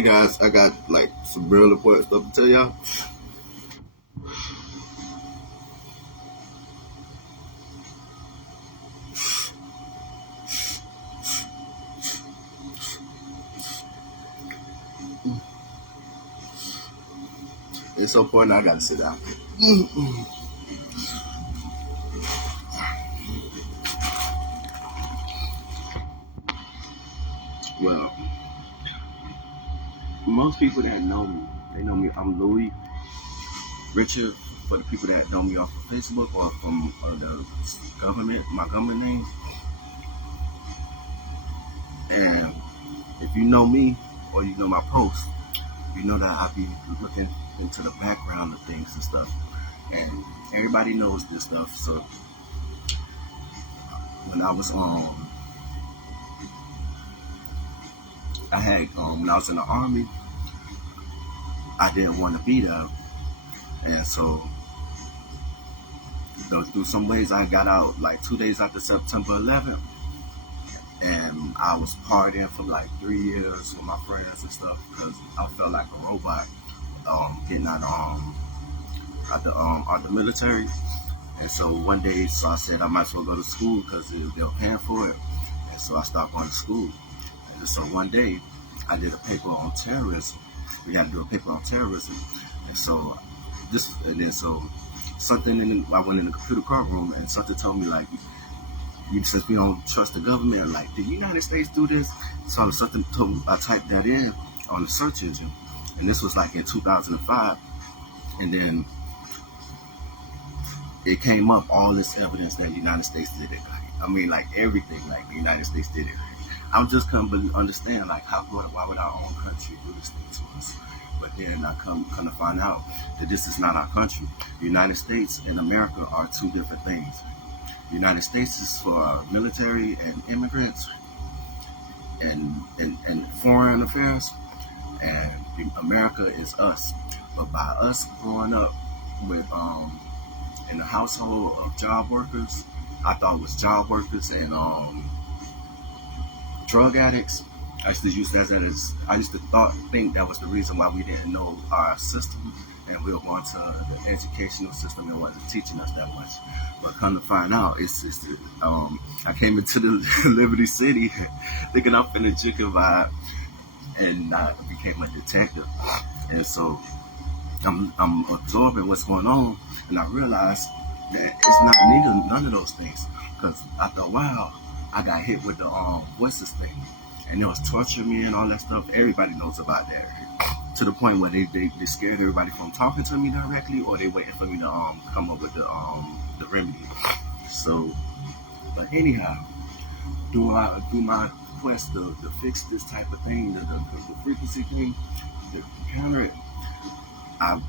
Hey guys, I got like some real important stuff to tell y'all. It's so important I gotta sit down. Well, most people that know me, they know me. I'm Louis Richard. For the people that know me off of Facebook or from the government, my government name. And if you know me or you know my posts, you know that I be looking into the background of things and stuff. And everybody knows this stuff. So when I was when I was in the army, I didn't want to be there, and so through some ways I got out like 2 days after September 11th, and I was partying for like 3 years with my friends and stuff because I felt like a robot getting out the military. And so one day, so I said I might as well go to school because they were paying for it, and so I started going to school. And so one day, I did a paper on terrorism. We had to do a paper on terrorism, and so I went in the computer courtroom, and something told me like, since we don't trust the government, like the United States do this. So something told me, I typed that in on the search engine, and this was like in 2005, and then it came up all this evidence that the United States did it. I mean, like everything, like the United States did it. I just couldn't understand, like, why would our own country do this thing to us? But then I come to find out that this is not our country. The United States and America are two different things. The United States is for military and immigrants and foreign affairs, and America is us. But by us growing up with in the household of job workers, I thought it was job workers and drug addicts. I used to think that was the reason why we didn't know our system, and we were going to the educational system that wasn't teaching us that much. But come to find out, I came into the Liberty City thinking I'm finna chicken vibe, and I became a detective. And so I'm absorbing what's going on, and I realized that it's not needed none of those things. Because after a while, I got hit with the voices thing, and it was torturing me and all that stuff. Everybody knows about that. To the point where they scared everybody from talking to me directly, or they waiting for me to come up with the remedy. So, but anyhow, do my quest to fix this type of thing, the frequency thing, to counter it.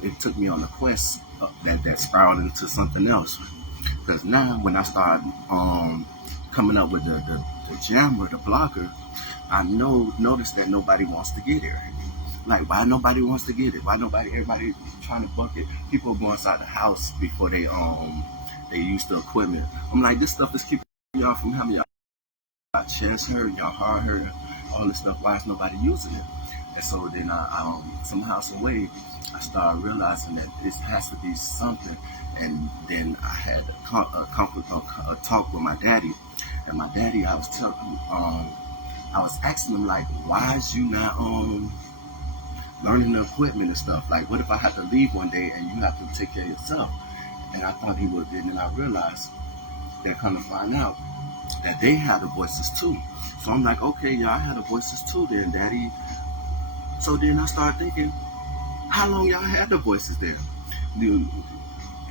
It took me on a quest that spiraled into something else. Because now, when I started coming up with the jammer, the blocker, I noticed that nobody wants to get it. Like, why nobody wants to get it? Everybody trying to buck it? People go inside the house before they use the equipment. I'm like, this stuff is keeping y'all from having y'all chest hurt, y'all heart hurt, all this stuff. Why is nobody using it? And so then I somehow, some way, I started realizing that this has to be something. And then I had a talk with my daddy. And my daddy, I was asking him, like, why is you not learning the equipment and stuff? Like, what if I have to leave one day and you have to take care of yourself? And I thought he would. And then I realized that, come to find out, that they had the voices too. So I'm like, okay, y'all had the voices too then, Daddy. So then I started thinking, how long y'all had the voices then?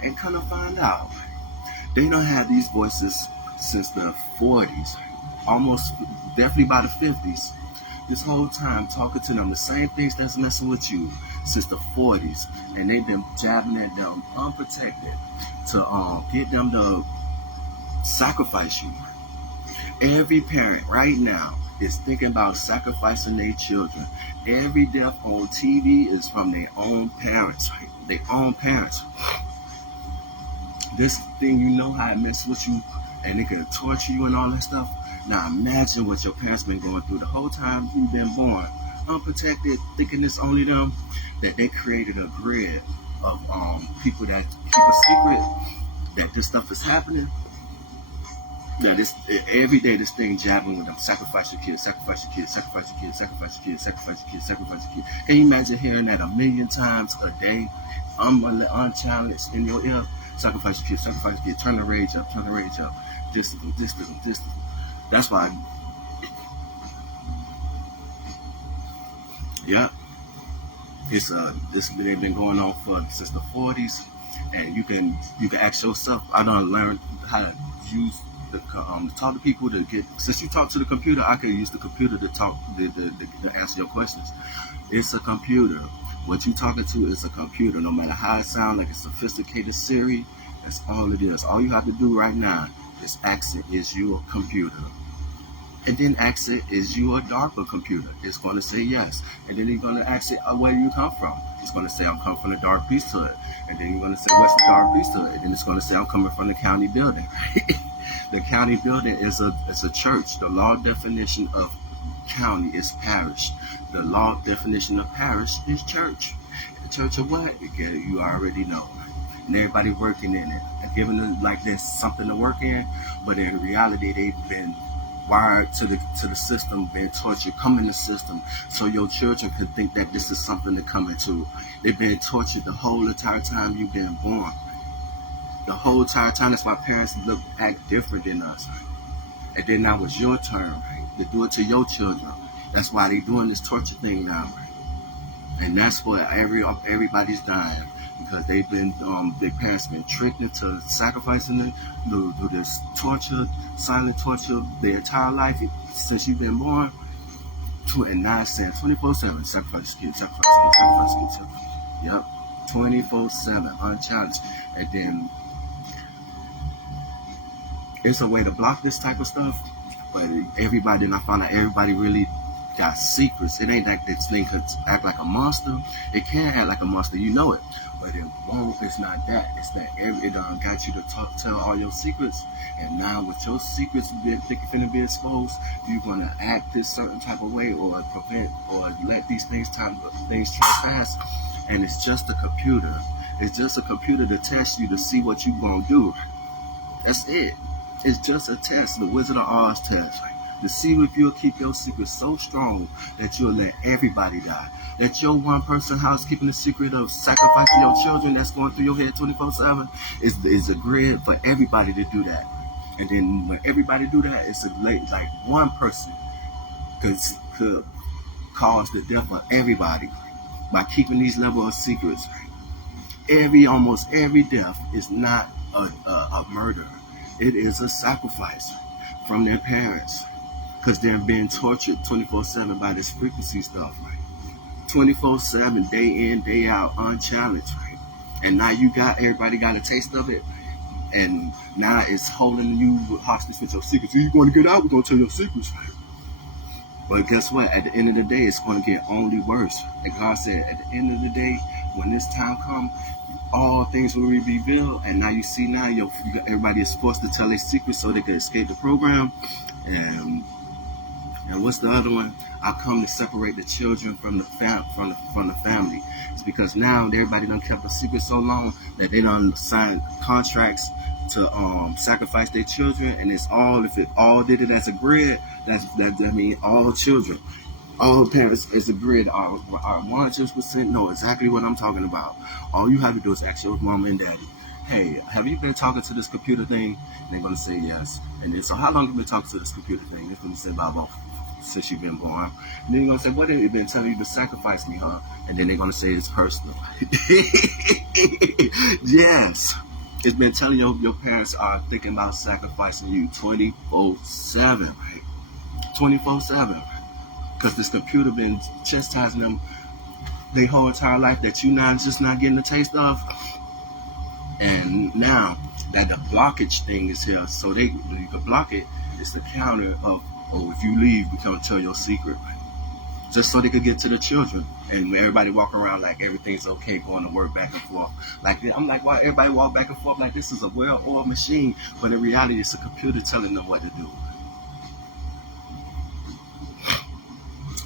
And kind of find out, they done had these voices since the 40s, almost definitely by the 50s. This whole time talking to them, the same things that's messing with you since the 40s, and they've been jabbing at them unprotected to get them to sacrifice you. Every parent right now is thinking about sacrificing their children. Every death on TV is from their own parents. Their own parents. This thing, you know how it messes with you, and it can torture you and all that stuff. Now imagine what your parents been going through the whole time you've been born, unprotected, thinking it's only them, that they created a grid of people that keep a secret that this stuff is happening. Now, this every day, this thing jabbing with them: sacrifice your kids, sacrifice your kids, sacrifice your kids, sacrifice your kids, sacrifice your kids, sacrifice your kids. Can you imagine hearing that 1,000,000 times a day, unchallenged in your ear? Sacrifice your kids, sacrifice your kids. Turn the rage up, turn the rage up. Distance them, distance them, distance them. That's why. Yeah, they've been going on since the 40s, and you can ask yourself. I done learned how to use to talk to people to get. Since you talk to the computer, I can use the computer to talk to answer your questions. It's a computer. What you talking to is a computer. No matter how it sounds like a sophisticated Siri, that's all it is. All you have to do right now is ask it, is you a computer? And then ask it, is you a DARPA computer? It's going to say yes. And then you're going to ask it, where do you come from? It's going to say, I'm coming from the dark priesthood. And then you're going to say, what's the dark priesthood? And then it's going to say, I'm coming from the county building. The county building is a church. The law definition of county is parish. The law definition of parish is church. The church of what? You already know. And everybody working in it. And giving them like there's something to work in. But in reality, they've been wired to the system, been tortured, come in the system, so your children can think that this is something to come into. They've been tortured the whole entire time you've been born. The whole entire time. That's why parents act different than us. And then now it's your turn, right, to do it to your children. That's why they doing this torture thing now, right? And that's what everybody's dying, because they've been their parents been tricked into sacrificing it, do this torture, silent torture, their entire life since you've been born. And now it's saying 24/7, sacrifice kids, sacrifice kids, sacrifice kids. Yep, 24/7, unchallenged. And then it's a way to block this type of stuff, but everybody, and I found out everybody really got secrets. It ain't like this thing could act like a monster. It can act like a monster, you know it, but it won't. It's not that. It's that it got you to tell all your secrets, and now with your secrets finna be exposed, you're gonna act this certain type of way, or prevent, or let these things trespass. And it's just a computer. It's just a computer to test you to see what you gonna do. That's it. It's just a test, the Wizard of Oz test, to see if you'll keep your secret so strong that you'll let everybody die. That your one person house keeping the secret of sacrificing your children that's going through your head 24/7 is a grid for everybody to do that. And then when everybody do that, it's like one person could cause the death of everybody by keeping these level of secrets. Almost every death is not a murder. It is a sacrifice from their parents, because they're being tortured 24/7 by this frequency stuff, right? 24/7, day in, day out, unchallenged, right? And now everybody got a taste of it, and now it's holding you hostage with your secrets. You're going to get out, we're going to tell your secrets, right? But guess what? At the end of the day, it's going to get only worse. Like God said, at the end of the day, when this time comes, all things will be revealed. And now you see, everybody is forced to tell their secrets so they can escape the program. And what's the other one? I come to separate the children from the family. It's because now everybody done kept a secret so long that they done signed contracts to sacrifice their children, and if it all did it as a grid, that means all children, all parents as a grid are 100% know exactly what I'm talking about. All you have to do is ask your mama and daddy, hey, have you been talking to this computer thing? And they're gonna say yes. And then, so how long have you been talking to this computer thing? They're gonna say about since you've been born. And then you're gonna say, what have you been telling you to sacrifice me, huh? And then they're gonna say it's personal. Yes. It's been telling your parents are thinking about sacrificing you 24/7, right? 24/7. Because this computer been chastising them their whole entire life that you now just not getting a taste of. And now that the blockage thing is here, so when you can block it, it's the counter of, if you leave, we can't tell your secret, right? Just so they could get to the children, and everybody walk around like everything's okay, going to work back and forth. Like, I'm like, why everybody walk back and forth like this is a well-oiled machine? But in reality, it's a computer telling them what to do.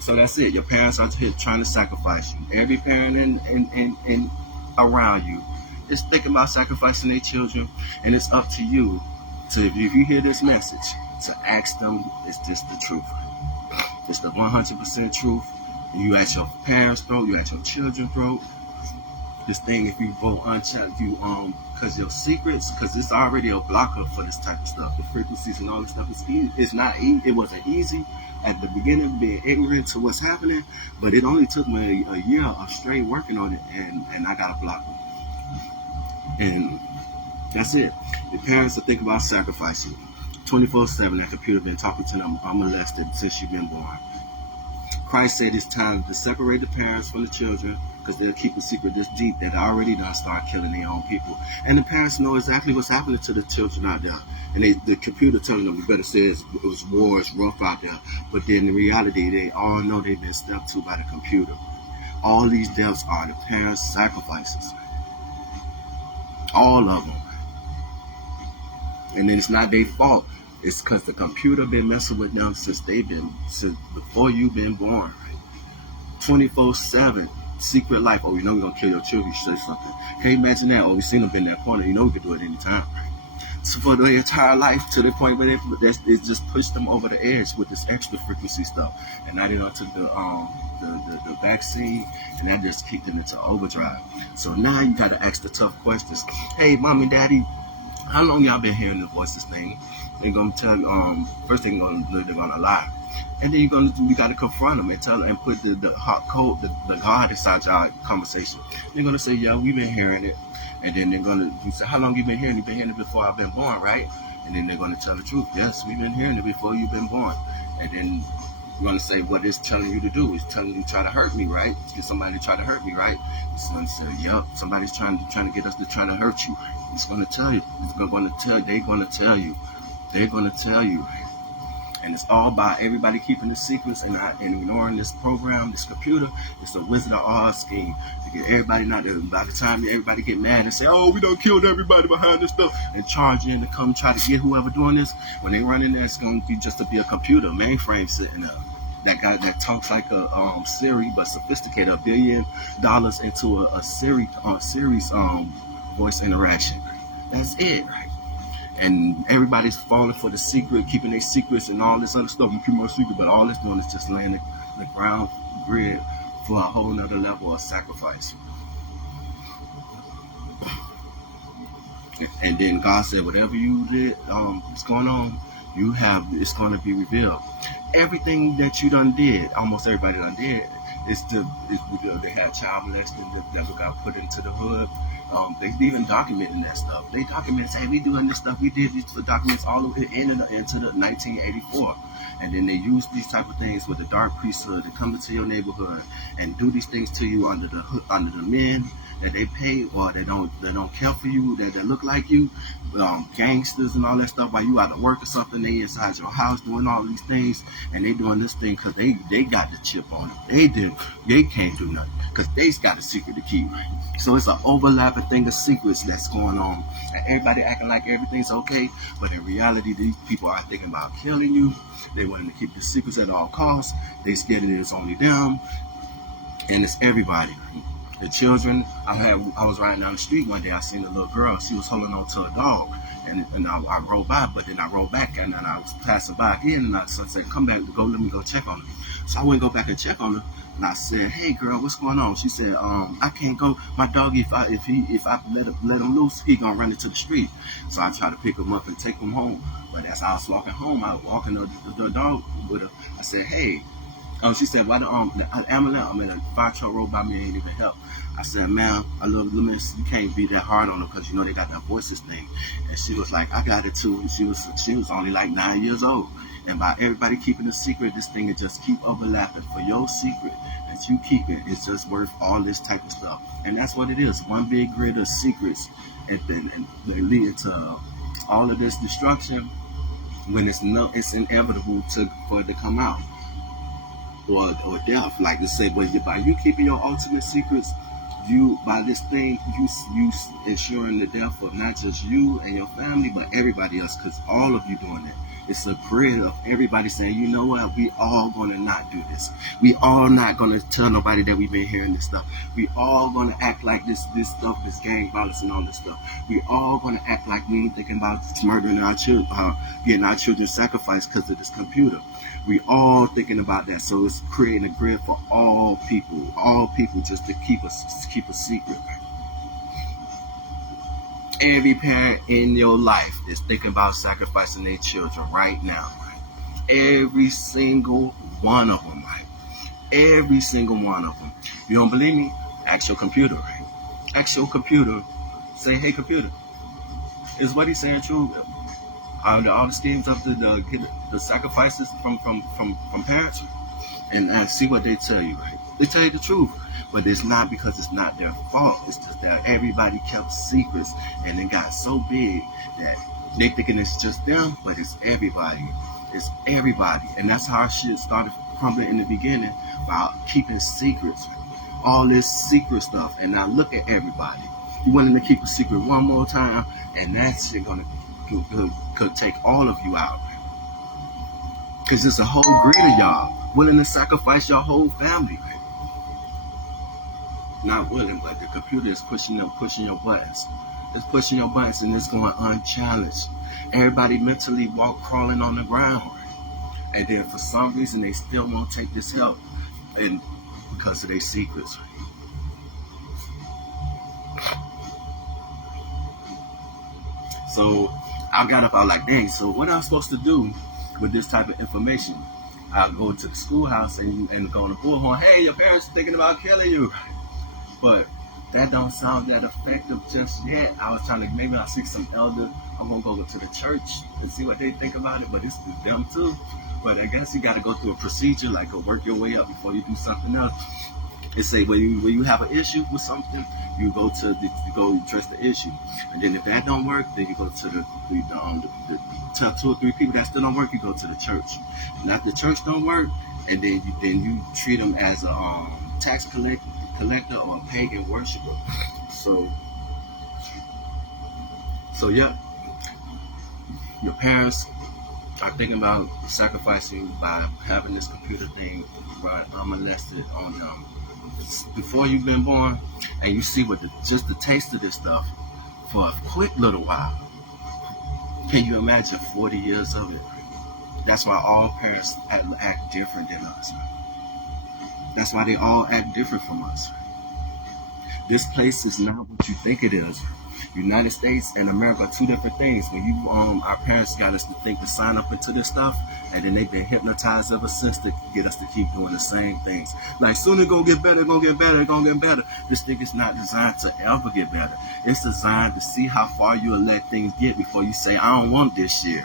So that's it. Your parents are here trying to sacrifice you. Every parent in around you is thinking about sacrificing their children, and it's up to you to, if you hear this message, to ask them, is this the truth? It's the 100% truth. You at your parents' throat, you at your children's throat. This thing, if you vote unchecked, you because your secrets, because it's already a blocker for this type of stuff. The frequencies and all this stuff is easy. It's not easy. It wasn't easy at the beginning, being ignorant to what's happening, but it only took me a year of straight working on it, and I got a blocker. And that's it. The parents are thinking about sacrificing 24/7. That computer been talking to them unmolested since you've been born. Christ said it's time to separate the parents from the children, because they'll keep a secret this deep that already done start killing their own people. And the parents know exactly what's happening to the children out there. And the computer telling them, you better say it was war, it's rough out there. But then in reality, they all know they've been stepped to by the computer. All these deaths are the parents' sacrifices. All of them. And then it's not their fault. It's because the computer been messing with them since before you've been born. 24/7. Secret life. Oh, you know we're going to kill your children. You say something. Can't imagine that. Oh, we seen them in that corner. You know we could do it anytime. So for their entire life, to the point where it just pushed them over the edge with this extra frequency stuff. And now they done took the vaccine, and that just kicked it into overdrive. So now you got to ask the tough questions. Hey, mommy, daddy, how long y'all been hearing the voices thing? They're gonna tell you. First thing they're gonna lie, and then you gotta confront them and tell them and put the hot code, the God inside y'all conversation. They're gonna say, yeah, we've been hearing it, and then you say, how long you been hearing? You've been hearing it before I've been born, right? And then they're gonna tell the truth. Yes, we've been hearing it before you've been born. And then you're gonna say what it's telling you to do. It's telling you to try to hurt me, right? It's somebody try to hurt me, right? It's gonna say, yep, somebody's trying to get us to try to hurt you. It's gonna tell you. They're gonna tell you. They're going to tell you. And it's all about everybody keeping the secrets and ignoring this program, this computer. It's a Wizard of Oz scheme to get everybody not there. By the time everybody get mad and say, oh, we done killed everybody behind this stuff, and charge in to come try to get whoever doing this, when they run in there, it's going to be just to be a computer, mainframe sitting there. That guy that talks like a Siri, but sophisticated, $1 billion into a Siri Siri's voice interaction. That's it, right? And everybody's falling for the secret, keeping their secrets and all this other stuff. You keep my secret, but all it's doing is just laying the ground grid for a whole nother level of sacrifice. And then God said, whatever you did, what's going on, it's going to be revealed. Everything that you done did, almost everybody done did, it's because they had child molesting that got put into the hood. They even documenting that stuff. They document, say, we doing this stuff. We did these documents all the way into the 1984. And then they use these type of things with the dark priesthood to come into your neighborhood and do these things to you under the men that they pay, or they don't care for you, that look like you, gangsters and all that stuff. While you out to work or something, they inside your house doing all these things, and they doing this thing because they got the chip on them. They can't do nothing because they's got a secret to keep. So it's an overlapping thing of secrets that's going on, and everybody acting like everything's okay, but in reality, these people are thinking about killing you. They wanting to keep the secrets at all costs. They scared that it's only them, and it's everybody. The children, I was riding down the street one day. I seen a little girl. She was holding on to a dog, and I rolled by, but then I rolled back, and then I was passing by again, and I said, "Come back, let me go check on her." So I went and go back and check on her, and I said, "Hey, girl, what's going on?" She said, "I can't go. My dog, if I let him loose, he gonna run into the street." So I tried to pick him up and take him home. But as I was walking home, I was walking the dog with her. I said, "Hey." She said, "Why the ambulance? I mean, a fire truck rolled by me and ain't even help." I said, "Ma'am, you can't be that hard on them because you know they got that voices thing." And she was like, "I got it too." And she was only like 9 years old. And by everybody keeping a secret, this thing will just keep overlapping. For your secret that you keep it's just worth all this type of stuff. And that's what it is. One big grid of secrets, and they lead to all of this destruction when it's inevitable for it to come out. Or death, like to say, but by you keeping your ultimate secrets, you by this thing, you ensuring the death of not just you and your family, but everybody else, because all of you doing that. It's a prayer of everybody saying, you know what, we all gonna not do this. We all not gonna tell nobody that we've been hearing this stuff. We all gonna act like this stuff is gang violence and all this stuff. We all gonna act like we ain't thinking about murdering our children, getting our children sacrificed because of this computer. We all thinking about that. So it's creating a grid for all people just to keep a secret. Every parent in your life is thinking about sacrificing their children right now. Every single one of them, right? Every single one of them. You don't believe me? Ask your computer, right? Ask your computer. Say, hey, computer, is what he's saying true? All the schemes of the sacrifices from parents, and see what they tell you, right? They tell you the truth, but it's not because it's not their fault. It's just that everybody kept secrets, and it got so big that they thinking it's just them, but it's everybody. It's everybody, and that's how our shit started crumbling in the beginning, about keeping secrets, all this secret stuff. And now look at everybody. You wanting to keep a secret one more time, and that's gonna could take all of you out. Because it's a whole grid of y'all willing to sacrifice your whole family. Not willing, but the computer is pushing your buttons. It's pushing your buttons, and it's going unchallenged. Everybody mentally crawling on the ground. And then for some reason, they still won't take this help, and because of their secrets. So I got up, I was like, dang, so what am I supposed to do with this type of information? I go to the schoolhouse and go on the bullhorn, hey, your parents are thinking about killing you. But that don't sound that effective just yet. I was trying to, maybe I'll see some elder. I'm going to go to the church and see what they think about it, but it's them too. But I guess you got to go through a procedure, like work your way up before you do something else. They say when you have an issue with something, you go address the issue, and then if that don't work, then you go to the 2 or 3 people that still don't work. You go to the church, and if the church don't work, and then you treat them as a tax collector or a pagan worshiper. So yeah, your parents are thinking about sacrificing by having this computer thing molested on them before you've been born, and you see just the taste of this stuff for a quick little while. Can you imagine 40 years of it? That's why all parents act different than us. That's why they all act different from us. This place is not what you think it is. United States and America are 2 different things. When our parents got us to think to sign up into this stuff, and then they've been hypnotized ever since to get us to keep doing the same things. Like, soon it's gonna get better, it's gonna get better, it's gonna get better. This thing is not designed to ever get better. It's designed to see how far you'll let things get before you say, I don't want this shit.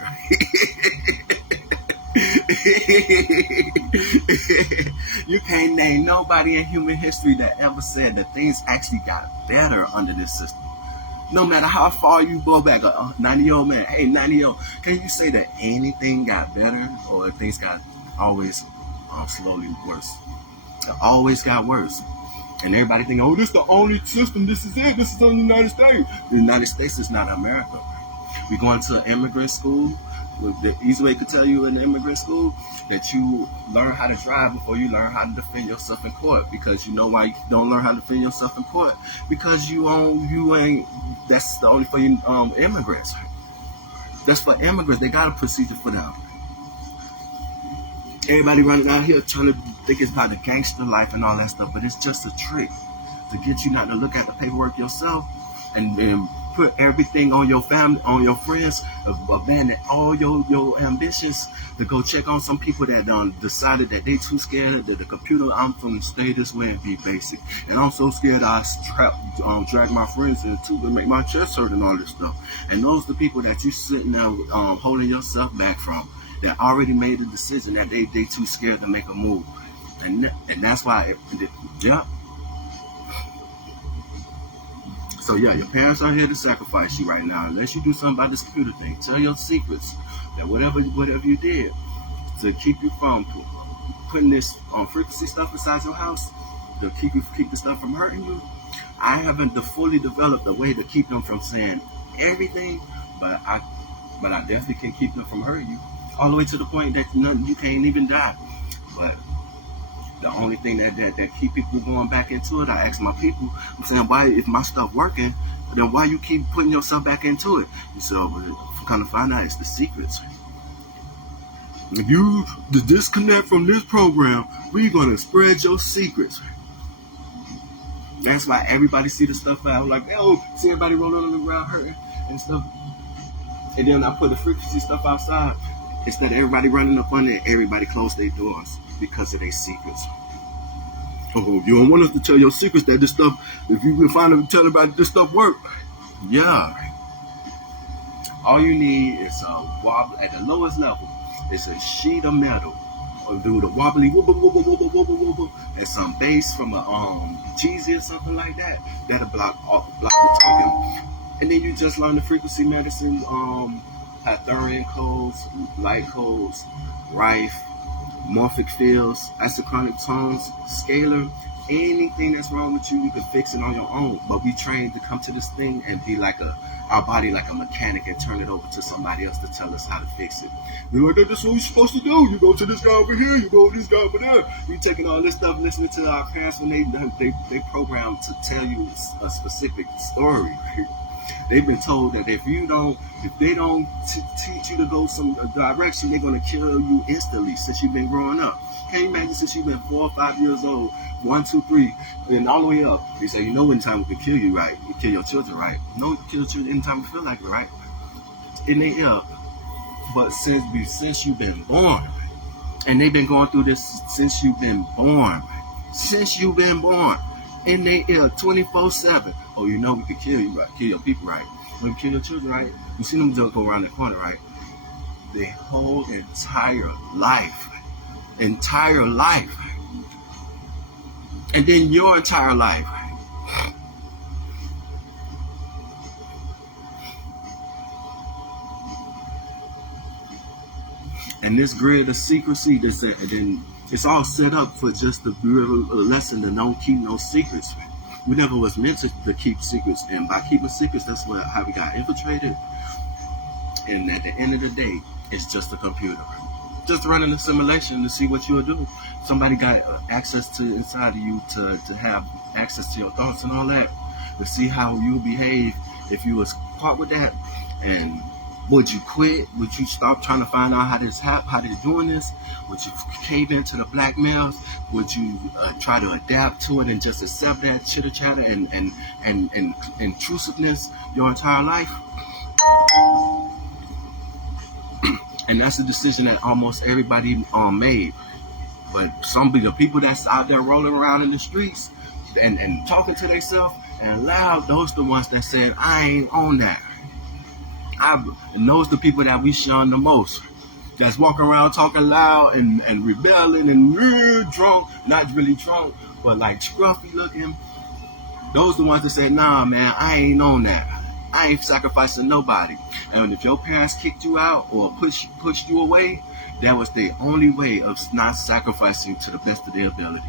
You can't name nobody in human history that ever said that things actually got better under this system. No matter how far you go back, a 90-year-old man, hey, 90-year-old, can you say that anything got better, or things got always slowly worse? It always got worse. And everybody think, oh, this is the only system, this is it, this is the United States. The United States is not America. We going to an immigrant school. The easy way to tell you in immigrant school that you learn how to drive before you learn how to defend yourself in court. Because you know why you don't learn how to defend yourself in court? Because you ain't. That's the only for you immigrants. That's for immigrants. They got a procedure for them. Everybody running out here trying to think it's about the gangster life and all that stuff, but it's just a trick to get you not to look at the paperwork yourself and put everything on your family, on your friends, abandon all your ambitions to go check on some people that decided that they too scared that the computer, I'm going to stay this way and be basic. And I'm so scared I drag my friends in too to make my chest hurt and all this stuff. And those are the people that you sitting there holding yourself back from, that already made a decision that they too scared to make a move. And that's why, yeah. So yeah, your parents are here to sacrifice you right now. Unless you do something about this computer thing. Tell your secrets that whatever you did to keep you from putting this frequency stuff inside your house, to keep the stuff from hurting you. I haven't fully developed a way to keep them from saying everything, but I definitely can keep them from hurting you all the way to the point that you can't even die. But the only thing that keep people going back into it, I ask my people, I'm saying, why, if my stuff working, then why you keep putting yourself back into it? And so kind of find out it's the secrets. If you disconnect from this program, we're gonna spread your secrets. That's why everybody see the stuff out, like, oh, see everybody rolling on the ground hurting and stuff. And then I put the frequency stuff outside. Instead of everybody running up on it, everybody close their doors because of their secrets. Oh, you don't want us to tell your secrets that this stuff, if you can find them, tell everybody this stuff work. Yeah. All you need is a wobble at the lowest level. It's a sheet of metal. Or do the wobbly wobble wobble wobble wobble wobble and some bass from a Jeezy or something like that. That'll block the talking. And then you just learn the frequency medicine, Pythagorean codes, light codes, rife, morphic fields, isochronic tones, scalar. Anything that's wrong with you, you can fix it on your own. But we trained to come to this thing and be like our body like a mechanic and turn it over to somebody else to tell us how to fix it. We're like, that's what we're supposed to do. You go to this guy over here, you go to this guy over there. You taking all this stuff, listening to our parents when they programmed to tell you a specific story. They've been told that if they don't teach you to go some direction, they're gonna kill you instantly since you've been growing up. Can you imagine since you've been 4 or 5 years old, 1, 2, 3, and all the way up? They say, you know, anytime we can kill you, right? You kill your children, right? You know, you kill your children anytime you feel like it, right? And they but since you've been born, and they've been going through this since you've been born, and they 24/7. Oh, you know we could kill you, right? Kill your people, right? We kill your children, right? You see them just go around the corner, right? Their whole entire life, and then your entire life. And this grid of secrecy, then it's all set up for just the lesson to don't keep no secrets. We never was meant to keep secrets, and by keeping secrets, that's how we got infiltrated. And at the end of the day, it's just a computer, just running a simulation to see what you'll do. Somebody got access to inside of you to have access to your thoughts and all that, to see how you behave if you was caught with that. And would you quit? Would you stop trying to find out how they're doing this? Would you cave into the blackmails? Would you try to adapt to it and just accept that chitter chatter and intrusiveness your entire life? And that's a decision that almost everybody made. But the people that's out there rolling around in the streets and talking to themselves and loud, those the ones that said, I ain't on that. And those the people that we shun the most. That's walking around talking loud and rebelling and really drunk, not really drunk, but like scruffy looking. Those the ones that say, nah, man, I ain't on that. I ain't sacrificing nobody. And if your parents kicked you out or pushed you away, that was the only way of not sacrificing to the best of their ability.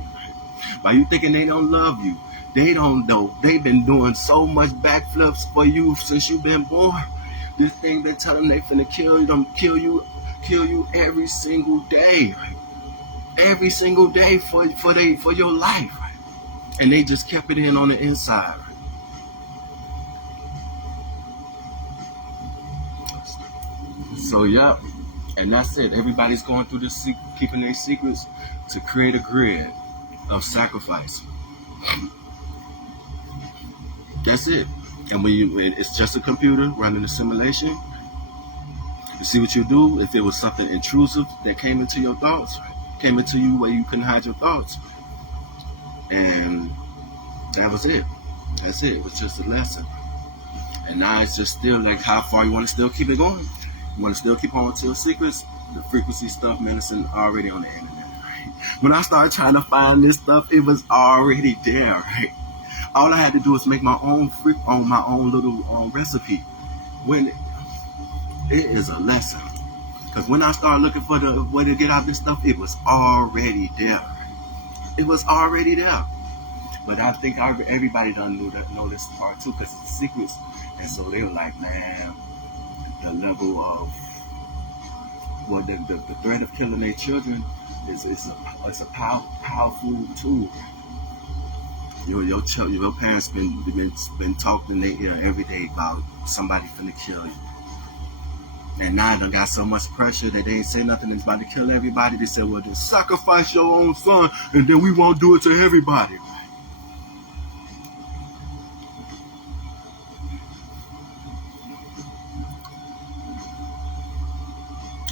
By you thinking they don't love you, they don't know. They've been doing so much backflips for you since you've been born. This thing been telling them they finna kill you every single day. Every single day for your life. And they just kept it in on the inside. So, yep. And that's it. Everybody's going through this, keeping their secrets to create a grid of sacrifice. That's it. And it's just a computer running a simulation. You see what you do. If it was something intrusive that came into your thoughts, came into you where you couldn't hide your thoughts. And that was it. That's it. It was just a lesson. And now it's just still like how far you want to still keep it going. You want to still keep on to your secrets. The frequency stuff, medicine already on the internet. Right? When I started trying to find this stuff, it was already there. Right? All I had to do was make my own little recipe. When it is a lesson, because when I started looking for the way to get out this stuff, it was already there. It was already there. But I think everybody done know this part too, because it's secrets. And so they were like, man, the level of the threat of killing their children is a powerful tool. Your parents been talking in their ear every day about somebody finna kill you. And now they got so much pressure that they ain't say nothing that's about to kill everybody. They said, well, just sacrifice your own son, and then we won't do it to everybody.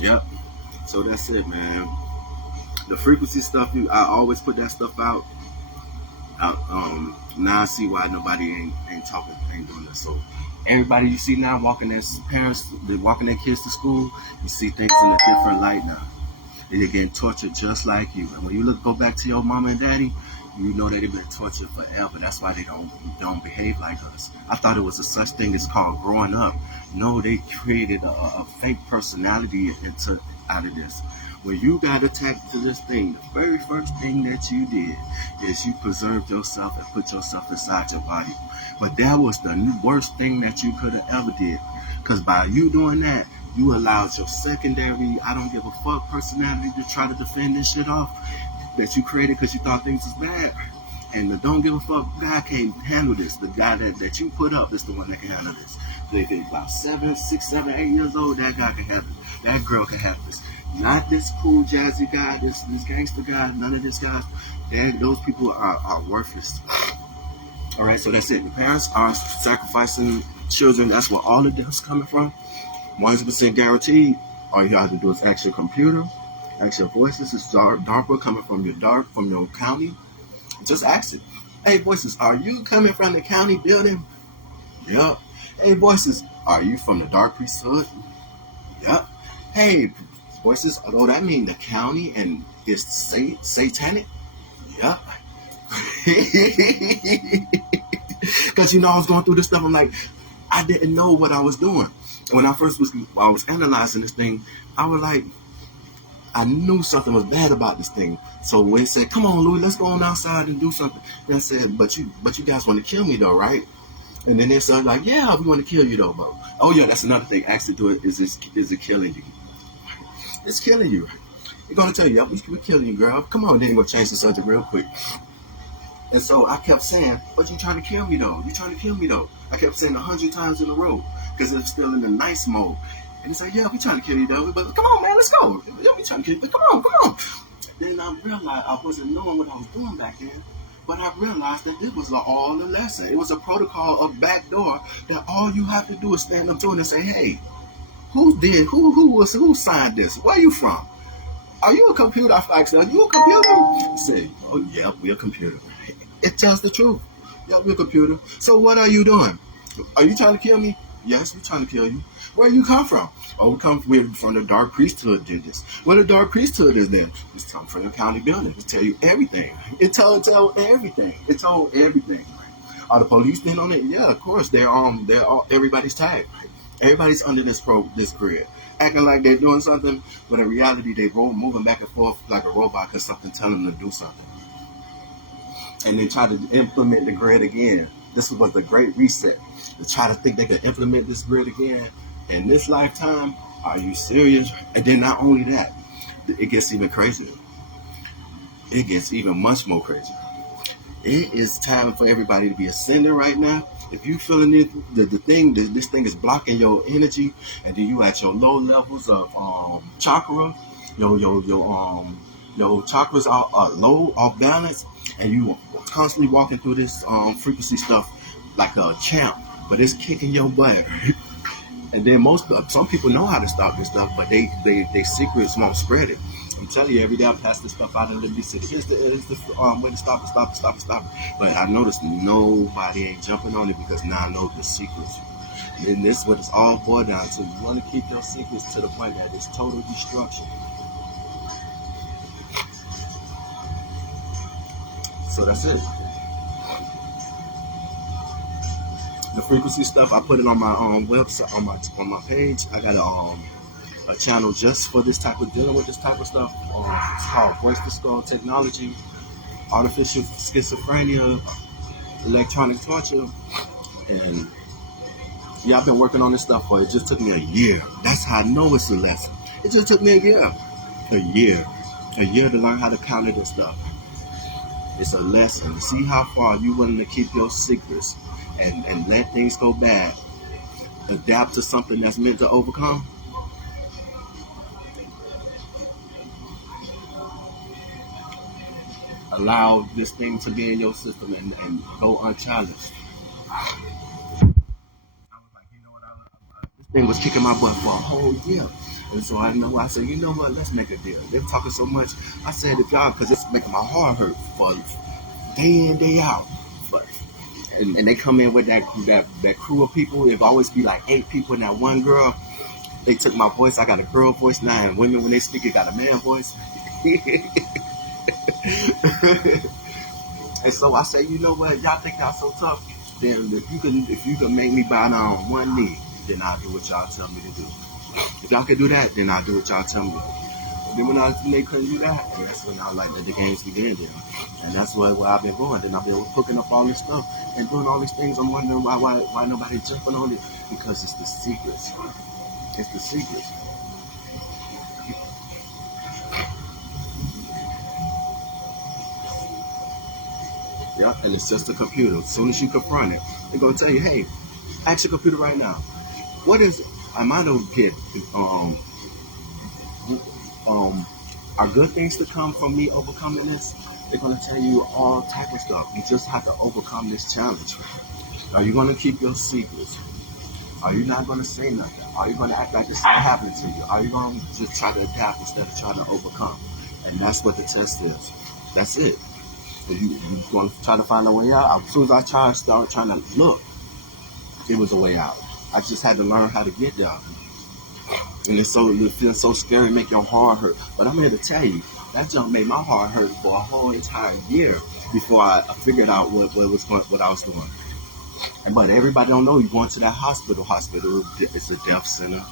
Yep. So that's it, man. The frequency stuff, I always put that stuff out. Now I see why nobody ain't talking, ain't doing this. So everybody you see now walking as parents, they're walking their kids to school, you see things in a different light now. They're getting tortured just like you. And when you go back to your mama and daddy, you know that they've been tortured forever. That's why they don't behave like us. I thought it was a such thing as called growing up. No, they created a fake personality out of this. When you got attacked to this thing, the very first thing that you did is you preserved yourself and put yourself inside your body. But that was the worst thing that you could have ever did. Because by you doing that, you allowed your secondary, I don't give a fuck personality to try to defend this shit off that you created because you thought things was bad. And the don't give a fuck guy can't handle this. The guy that you put up is the one that can handle this. So if it's about 6, 7, 8 years old, that guy can handle it. That girl can handle this. Not this cool jazzy guy, this gangster guy, none of these guys. Those people are worthless. All right, so that's it. The parents are sacrificing children. That's where all of this is coming from. 100% guaranteed. All you have to do is ask your computer, ask your voices. It's DARPA coming from your county. Just ask it. Hey, voices, are you coming from the county building? Yup. Hey, voices, are you from the dark priesthood? Yup. Hey, voices, although that mean the county and it's satanic? Yup. Because I was going through this stuff. I'm like, I didn't know what I was doing. When I was analyzing this thing, I was like, I knew something was bad about this thing. So when they said, come on, Louis, let's go on outside and do something. And I said, but you guys want to kill me though, right? And then they started like, yeah, we want to kill you though, bro. Oh yeah, that's another thing. Ask to do it. Is it killing you? It's killing you. They're going to tell you, we're killing you, girl. Come on, then we'll change the subject real quick. And so I kept saying, but you trying to kill me though? You trying to kill me though? I kept saying 100 times in a row because it's still in the nice mode. And he said, yeah, we trying to kill you though. But come on, man, let's go. Yeah, we trying to kill you. But come on. Then I realized I wasn't knowing what I was doing back then. But I realized that it was all a lesson. It was a protocol, a backdoor that all you have to do is stand up to it and say, hey, who signed this? Where are you from? Are you a computer? I asked, are you a computer? He said, oh, yeah, we're a computer. It tells the truth. Yeah, we're a computer. So what are you doing? Are you trying to kill me? Yes, we're trying to kill you. Where you come from? Oh, we're from the dark priesthood did this. What the dark priesthood is then? It's come from the county building. It tell you everything. It told everything. It told everything. Are the police in on it? Yeah, of course. They're all everybody's tagged. Everybody's under this grid, acting like they're doing something, but in reality they moving back and forth like a robot because something telling them to do something. And they try to implement the grid again. This was the great reset. They try to think they can implement this grid again in this lifetime. Are you serious? And then not only that, it gets even crazier. It gets even much more crazy. It is time for everybody to be ascending right now. If you feeling it, this thing is blocking your energy, and then you at your low levels of chakra, your chakras are low, off balance, and you constantly walking through this frequency stuff like a champ, but it's kicking your butt. And then some people know how to stop this stuff, but they secrets won't spread it. I'm telling you, every day I pass this stuff out in Liberty City. Here's the way to stop it. But I noticed nobody ain't jumping on it because now I know the secrets. And this is what it's all boiled down to. You want to keep those secrets to the point that it's total destruction. So that's it. The frequency stuff, I put it on my website, on my page. I got a channel just for this type of dealing with this type of stuff. It's called Voice to Skull Technology. artificial schizophrenia, electronic torture, and yeah, I've been working on this stuff for it just took me a year. That's how I know it's a lesson. It just took me a year, a year to learn how to counter this stuff. It's a lesson. See how far you willing to keep your secrets and let things go bad. Adapt to something that's meant to overcome. Allow this thing to be in your system and go unchallenged. I was like, you know what? This thing was kicking my butt for a whole year. And so I said, you know what? Let's make a deal. They're talking so much. I said, if y'all, because it's making my heart hurt for day in, day out. But, and they come in with that crew of people. It'll always be like 8 people and that one girl. They took my voice. I got a girl voice now, and women, when they speak, it got a man voice. And so I say, you know what? Y'all think y'all so tough? Then if you can make me bow down on one knee, then I'll do what y'all tell me to do. If y'all can do that, then I'll do what y'all tell me to do. Then when they couldn't do that, and that's when I like let the games begin then. And that's where I've been going. Then I've been hooking up all this stuff and doing all these things. I'm wondering why nobody jumping on it. Because it's the secrets. It's the secrets. Yeah, and it's just a computer. As soon as you confront it, they're gonna tell you, hey, ask your computer right now. What is it? I might have get are good things to come from me overcoming this? They're gonna tell you all type of stuff. You just have to overcome this challenge. Are you gonna keep your secrets? Are you not gonna say nothing? Are you gonna act like it's not happening to you? Are you gonna just try to adapt instead of trying to overcome? And that's what the test is. That's it. You're going to try to find a way out. As soon as I started trying to look, it was a way out. I just had to learn how to get there. And it feels so scary, make your heart hurt. But I'm here to tell you, that jump made my heart hurt for a whole entire year before I figured out what I was doing. But everybody don't know you're going to that hospital. Hospital, it's a death center.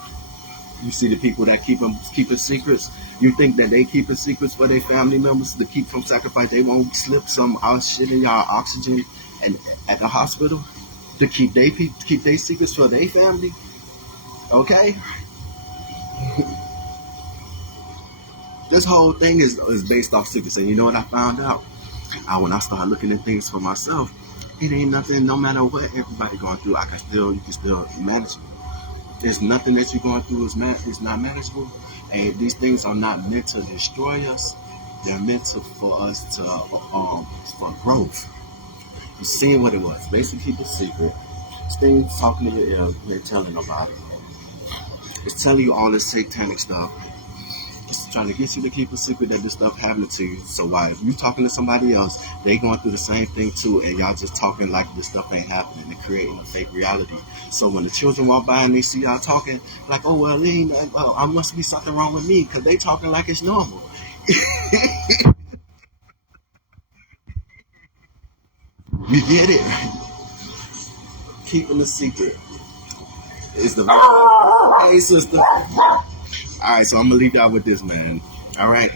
You see the people that keeping secrets. You think that they keeping secrets for their family members to keep from sacrifice. They won't slip some shit in y'all oxygen and at the hospital to keep their secrets for their family. Okay, this whole thing is based off secrets. And you know what I found out? When I started looking at things for myself, it ain't nothing. No matter what everybody going through, you can still manage it. There's nothing that you're going through is not manageable, and these things are not meant to destroy us. They're meant for us to for growth. You seeing what it was? Basically, keep a secret. Things talking to your ear, they're telling nobody. It's telling you all this satanic stuff. It's trying to get you to keep a secret that this stuff happening to you. So why, if you talking to somebody else, they going through the same thing too, and y'all just talking like this stuff ain't happening and creating a fake reality. So when the children walk by and they see y'all talking, like, oh well, I must be something wrong with me because they talking like it's normal. You get it? Keeping the secret is the right. Hey sister. All right, so I'm gonna leave y'all with this, man. All right.